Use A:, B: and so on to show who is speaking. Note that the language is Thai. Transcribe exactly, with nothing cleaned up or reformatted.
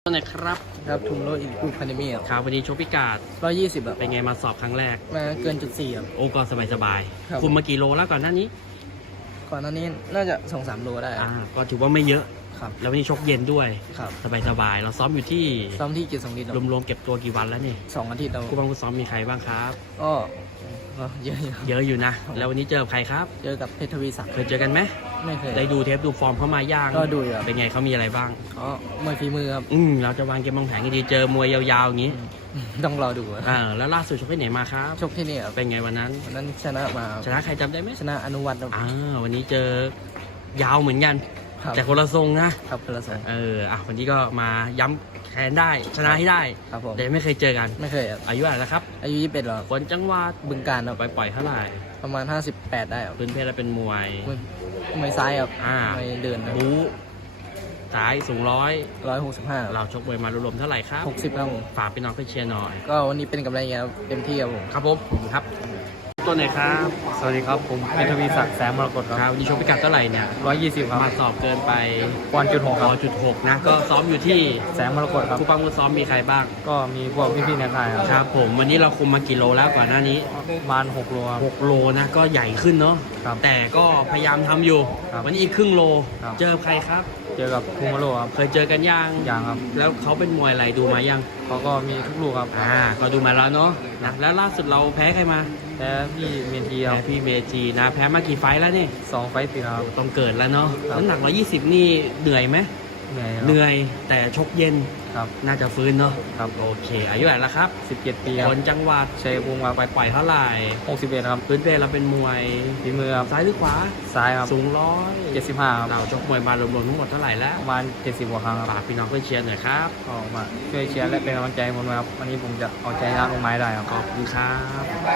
A: ตัวไหนครับ
B: ครับทุมโรอินคูพันเดมี่ครับ
A: ครับวันนี้โชว์พิกาด
B: ร้อยยี่สิบแบบ
A: เป็นไงมาสอบครั้งแรก
B: มาเกินจุดสี่ครับ
A: โอ้ก็สบายสบายๆ
B: ครับ
A: คุมมากี่โลแล้วก่อนหน้านี้
B: ก่อนหน้านี้น่าจะสองสามโลได้ครั
A: อ่า
B: บ
A: ก็ถือว่าไม่เยอะ
B: ครับ
A: แล้ววันนี้ชกเย็นด้วย
B: ครับ
A: สบายสบายๆเราซ้อมอยู่ที่
B: ซ้อมที่เกียรติสงฤทธิ์ครับ
A: รวมๆเก็บตัวกี่วันแล้วนี่
B: สองอาทิตย์เรา
A: คู่บังคู่ซ้อมมีใครบ้างครับ
B: ก็ก็เยอะอยู่ครับ
A: เยอะอยู่นะ แล้ววันนี้เจอกับใครครับ
B: เจอกับเพชรทวีศักดิ์
A: เคยเจอกันไหม
B: ไม่เคย
A: ได้ดูเทปดูฟอร์มเขามาย่าง
B: ก็ดูอยู่ครับ
A: เป็นไงเขามีอะไรบ้าง
B: เขามวยฝีมือครับ
A: อืมเราจะวางเกมวางแผนกันดีเจอมวยยาวๆอย่างนี้
B: ต้องรอดูครับ
A: อ่าแล้วล่าสุดชกที่ไหนมาครับ
B: ชกที่นี่ครับ
A: เป็นไงวันนั้น
B: วันนั้นชนะมา
A: ชนะใครจำได้ไหม
B: ชนะอนุวัฒน์ครับ
A: อ่าวันนี้เจอยาวเหมือนกัน
B: ครับ
A: แต่คนละทรงนะ
B: ครับพลสง
A: เอออ่ะวันนี้ก็มาย้ำแค้นได้ชนะให้ได้
B: ครับผม
A: แต่ไม่เคยเจอกัน
B: ไม่เคยครับ
A: อายุอะไรแล้วครับ
B: อายุยี่สิบเอ็ดหรอ
A: คนจังหวัด
B: บึงการครับ
A: ไปปล่อยเท่าไหร่
B: ประมาณห้าสิบแปดได้ครับ
A: พื้นเพเราเป็นมวย
B: มวยมวยซ้ายครับ
A: อ่าม
B: วยเดิน
A: บู๊ซ้ายสูงร้อย
B: ร้อยหกสิบห้า
A: เราชกมวยมารวมๆเท่าไหร่ครับ
B: หกสิบครับผม
A: ฝากพี่น้องเพื่อนเชียร์หน่อย
B: ก็วันนี้เป็นกำลังใจครับเต็มที่ครับผม
A: ครับผมขอบคุณครับ ตัวไหนครับ
B: สวัสดีครับผมเพชรทวีศักดิ์แสงมรกต
A: ครับวันนี้ชกพิกัดเท่าไหร่เนี่ย
B: ร้อยยี่สิบครับ
A: มาสอบเกินไป
B: วันจุดหกครับ
A: จุดหกนะก็ซ้อมอยู่ที่
B: แสงมรกตครับ
A: คู่ปั้มคู่ซ้อมมีใครบ้าง
B: ก็มีพวกพี่ๆในค่ายครับ
A: ครับผมวันนี้เราคุมมากี่โลแล้วก่อนหน้านี้
B: ประมาณหกโลครับ
A: หกโลนะก็ใหญ่ขึ้นเนาะ
B: ครับ
A: แต่ก็พยายามทำอยู่
B: ครับ
A: วันนี้อีกครึ่งโล
B: ครับ
A: เจอใครครับ
B: เจอกับคุมาโรครับ
A: เคยเจอกันยัง
B: อย่างครับ
A: แล้วเขาเป็นมวยอะไรดูมายัง
B: เขาก็มีทุกลูกครับ
A: อ่าก็ดูมาแล้วเนาะนะแล้วล่าสุดเราแพ้ใครมา
B: แต่พี่เมนทีค
A: แพ้
B: รับ
A: พี่เมจีนะแพ้มากี่ไฟท์แล้วนี่
B: สองไฟต์ติดครับ
A: ต้องเกิดแล้วเนาะ
B: ครับ
A: น้ำหนักหนึ่งร้อยยี่สิบนี่เหนื่อยไหม
B: เหนื่อยครับ
A: เหนื่อยแต่ชกเย็น
B: ครับ
A: น่าจะฟื้นเนาะ
B: ครับ
A: โอเคอายุเท่าไหร่แล้วครับ
B: สิบเจ็ดปีค
A: ครับ นจังหวัด
B: ชัยภูมิครับ
A: ไปปล่อยเท่าไหร่
B: หกสิบเอ็ดครับ
A: พื้นเพเราเป็นมวย
B: ฝีมือครับ
A: ซ้ายหรือขวา
B: ซ้ายครับ
A: สูงร้อย
B: เจ็ดสิบห้าครับ
A: เราชกมวยมารวมๆทั้งหมดเท่าไหร่แล้ว
B: ประมาณเจ็ดสิบกว่าครั้งครับ
A: ฝากพี่น้องเพื่อนเชียร์หน่อยครับ
B: ก็มาช่วยเชียร์และเป็นกำลังใจให้ผมนะครับวันนี้ผมจะเอาใจชนะลงไม้ได้ครับ
A: ขอบคุณครับ